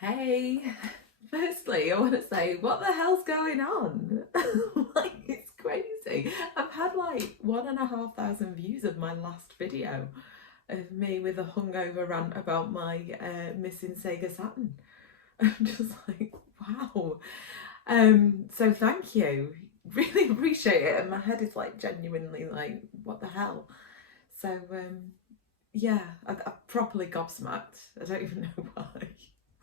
Hey, firstly, I want to say, what the hell's going on? Like, it's crazy. I've had like 1,500 views of my last video of me with a hungover rant about my missing Sega Saturn. I'm just like, wow. So thank you. Really appreciate it. And my head is like genuinely like, what the hell? So yeah, I'm properly gobsmacked. I don't even know why.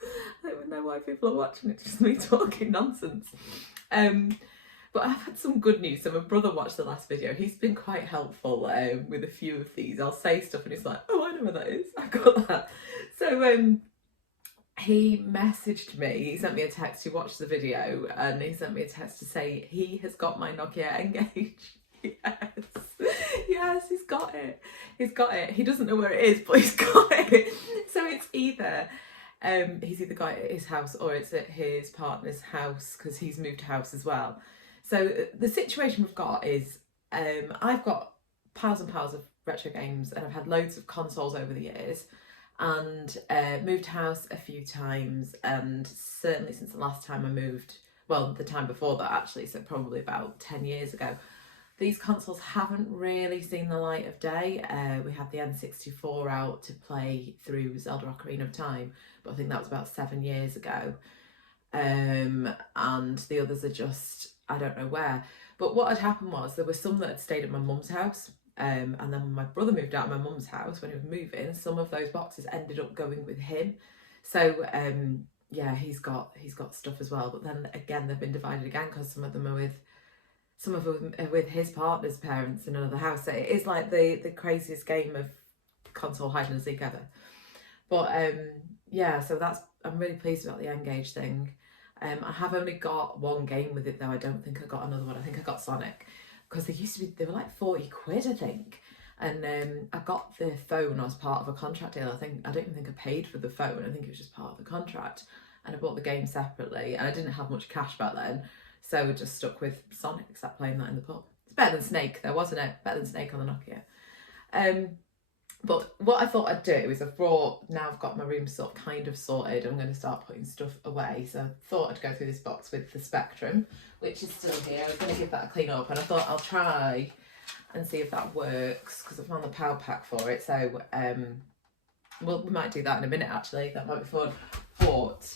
I don't even know why people are watching it, just me talking nonsense. But I've had some good news. So my brother watched the last video. He's been quite helpful with a few of these. I'll say stuff and he's like, oh, I know where that is. I got that. So he messaged me. He sent me a text. He watched the video and he sent me a text to say he has got my Nokia N-Gage. Yes, he's got it. He's got it. He doesn't know where it is, but he's got it. So it's either he's either got it at his house or it's at his partner's house because he's moved house as well. So the situation we've got is I've got piles and piles of retro games and I've had loads of consoles over the years and moved house a few times, and certainly since the last time I moved, well, the time before that actually, so probably about 10 years ago, these consoles haven't really seen the light of day. We had the N64 out to play through Zelda Ocarina of Time, but I think that was about 7 years ago. And the others are just, I don't know where. But what had happened was there were some that had stayed at my mum's house. And then when my brother moved out of my mum's house, when he was moving, some of those boxes ended up going with him. So yeah, he's got stuff as well. But then again, they've been divided again because some of them are with his partner's parents in another house. So it is like the craziest game of console hide and seek ever. But yeah, so I'm really pleased about the N-Gage thing. I have only got one game with it though. I don't think I got another one. I think I got Sonic because they were like 40 quid, I think. And I got the phone as part of a contract deal. I don't even think I paid for the phone. I think it was just part of the contract. And I bought the game separately, and I didn't have much cash back then. So we just stuck with Sonic, sat playing that in the pub. It's better than Snake though, wasn't it? Better than Snake on the Nokia. But what I thought I'd do is now I've got my room sort of kind of sorted, I'm going to start putting stuff away. So I thought I'd go through this box with the Spectrum, which is still here. I was going to give that a clean up, and I thought I'll try and see if that works because I found the power pack for it. So well, we might do that in a minute actually. That might be fun. But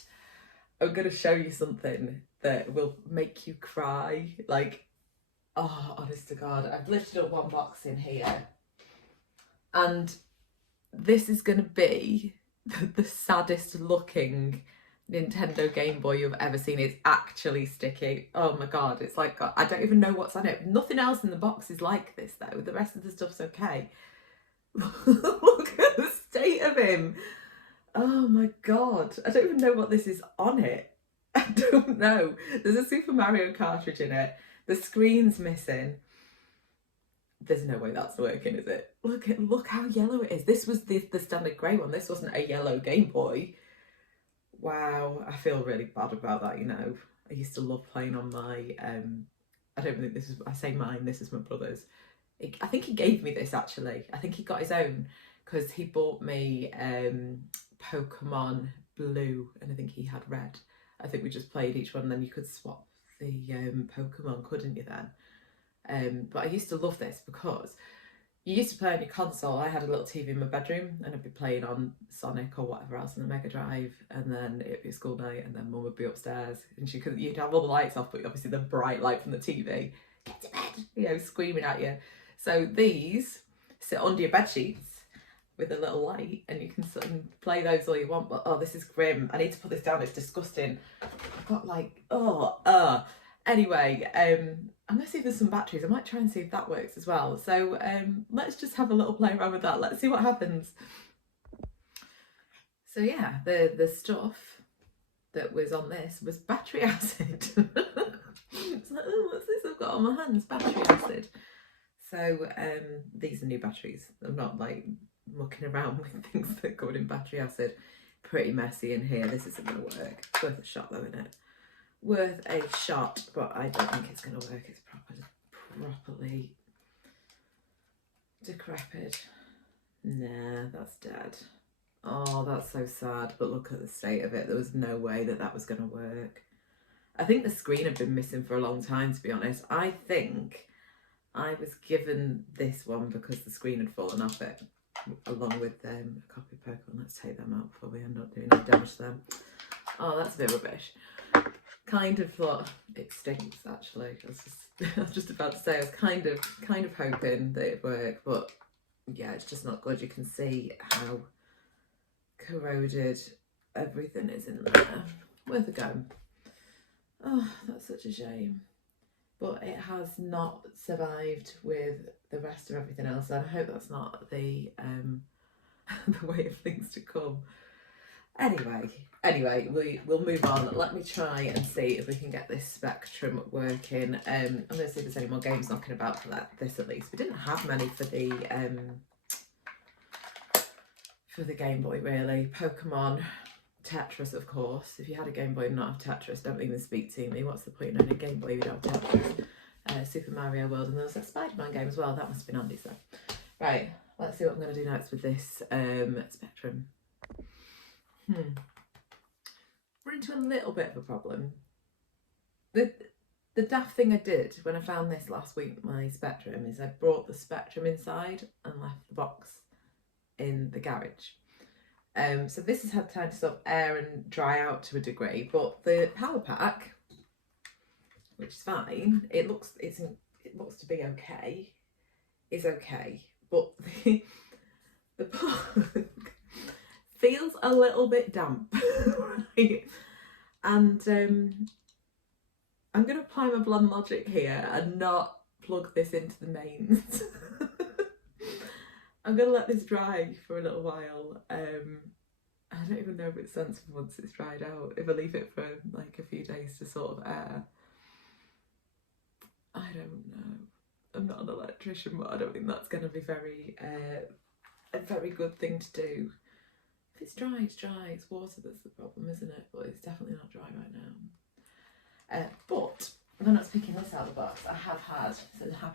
I'm going to show you something that will make you cry. Like, oh, honest to God, I've lifted up one box in here. And this is going to be the saddest looking Nintendo Game Boy you've ever seen. It's actually sticky. Oh my God, it's like, I don't even know what's on it. Nothing else in the box is like this though. The rest of the stuff's okay. Look at the state of him. Oh my God, I don't even know what this is on it. I don't know. There's a Super Mario cartridge in it. The screen's missing. There's no way that's working, is it? Look how yellow it is. This was the standard grey one. This wasn't a yellow Game Boy. Wow, I feel really bad about that, you know. I used to love playing on my, I don't think this is, I say mine, this is my brother's. I think he gave me this actually. I think he got his own because he bought me Pokemon Blue and I think he had red. I think we just played each one and then you could swap the Pokemon, couldn't you then? But I used to love this because you used to play on your console. I had a little TV in my bedroom and I'd be playing on Sonic or whatever else on the Mega Drive, and then it'd be a school night and then Mum would be upstairs and you'd have all the lights off, but obviously the bright light from the TV, get to bed, you know, screaming at you. So these sit under your bed sheets with a little light and you can sort of play those all you want, but oh, this is grim. I need to put this down, it's disgusting. I've got like, anyway, I'm going to see if there's some batteries. I might try and see if that works as well. So let's just have a little play around with that. Let's see what happens. So yeah, the stuff that was on this was battery acid. It's like, oh, what's this I've got on my hands? Battery acid. So these are new batteries. I'm not like mucking around with things that go in battery acid. Pretty messy in here. This isn't going to work. It's worth a shot though, isn't it? Worth a shot, but I don't think it's going to work. It's properly decrepit. Nah, that's dead. Oh, that's so sad, but look at the state of it. There was no way that that was going to work. I think the screen had been missing for a long time, to be honest. I think I was given this one because the screen had fallen off it, along with a copy of Pokemon. Let's take them out before we end up doing any damage to them. Oh, that's a bit rubbish. Kind of thought it stinks, actually. I was just about to say, I was kind of hoping that it'd work, but yeah, it's just not good. You can see how corroded everything is in there. Worth a go. Oh, that's such a shame. But it has not survived with the rest of everything else. And I hope that's not the the way of things to come. Anyway, we'll move on. Let me try and see if we can get this Spectrum working. I'm going to see if there's any more games knocking about for this at least. We didn't have many for the Game Boy, really. Pokemon, Tetris, of course. If you had a Game Boy and not have Tetris, don't even speak to me. What's the point in owning a Game Boy if you don't have Tetris? Super Mario World, and there was a Spider-Man game as well. That must have been handy, so. Right, let's see what I'm going to do next with this Spectrum. We're into a little bit of a problem. The daft thing I did when I found this last week with my Spectrum is I brought the Spectrum inside and left the box in the garage. So this has had time to sort of air and dry out to a degree, but the power pack, which is fine, it looks to be okay, is okay, but the plug feels a little bit damp, right? And I'm going to apply my blonde logic here and not plug this into the mains. I'm going to let this dry for a little while. I don't even know if it's sensible once it's dried out, if I leave it for like a few days to sort of air. I don't know. I'm not an electrician, but I don't think that's going to be a very good thing to do. If it's dry, it's dry. It's water that's the problem, isn't it? But it's definitely not dry right now. But when I was picking this out of the box, I have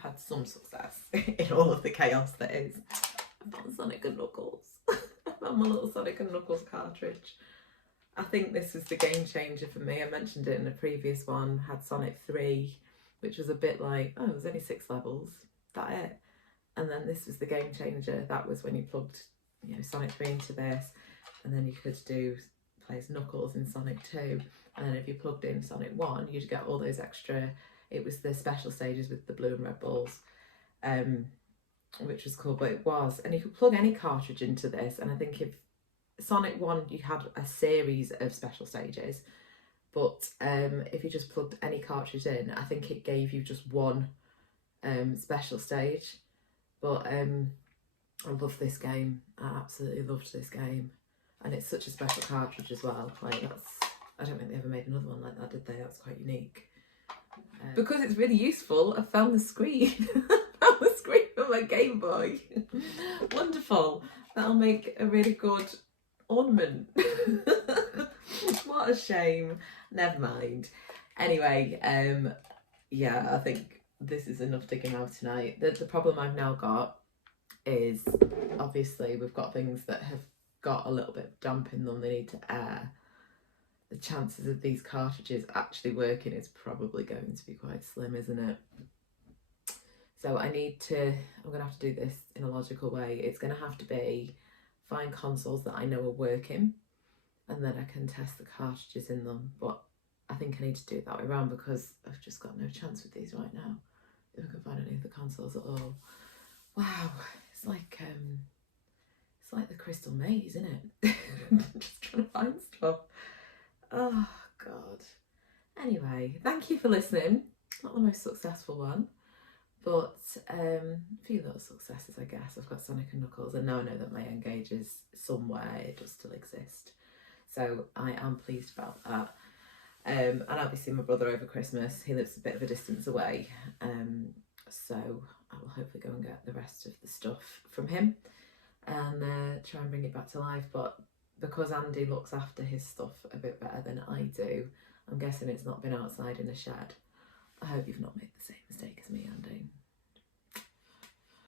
had some success in all of the chaos that is. I found Sonic and Knuckles. I found my little Sonic and Knuckles cartridge. I think this was the game changer for me. I mentioned it in a previous one. Had Sonic 3, which was a bit like, oh, there's only 6 levels. That it. And then this was the game changer. That was when you plugged, Sonic 3 into this, and then you could play as Knuckles in Sonic 2. And then if you plugged in Sonic 1, you'd get all those extra, it was the special stages with the blue and red balls, which was cool, but it was. And you could plug any cartridge into this, and I think if Sonic 1, you had a series of special stages, but if you just plugged any cartridge in, I think it gave you just one special stage. But I love this game. I absolutely loved this game. And it's such a special cartridge as well. Like, I don't think they ever made another one like that, did they? That's quite unique. Because it's really useful, I found the screen. I found the screen for my Game Boy. Wonderful. That'll make a really good ornament. What a shame. Never mind. Anyway, yeah, I think this is enough digging out tonight. The problem I've now got is, obviously, we've got things that have got a little bit of damp in them, they need to air. The chances of these cartridges actually working is probably going to be quite slim, isn't it? So I'm going to have to do this in a logical way. It's going to have to be find consoles that I know are working, and then I can test the cartridges in them. But I think I need to do it that way around, because I've just got no chance with these right now. If I can find any of the consoles at all. Wow, it's like the Crystal Maze, isn't it? Just trying to find stuff. Oh, God. Anyway, thank you for listening. Not the most successful one, but a few little successes, I guess. I've got Sonic and Knuckles, and now I know that my N-Gage is somewhere. It does still exist. So I am pleased about that. And obviously my brother over Christmas, he lives a bit of a distance away. So I will hopefully go and get the rest of the stuff from him and try and bring it back to life. But because Andy looks after his stuff a bit better than I do, I'm guessing it's not been outside in a shed. I hope you've not made the same mistake as me, Andy.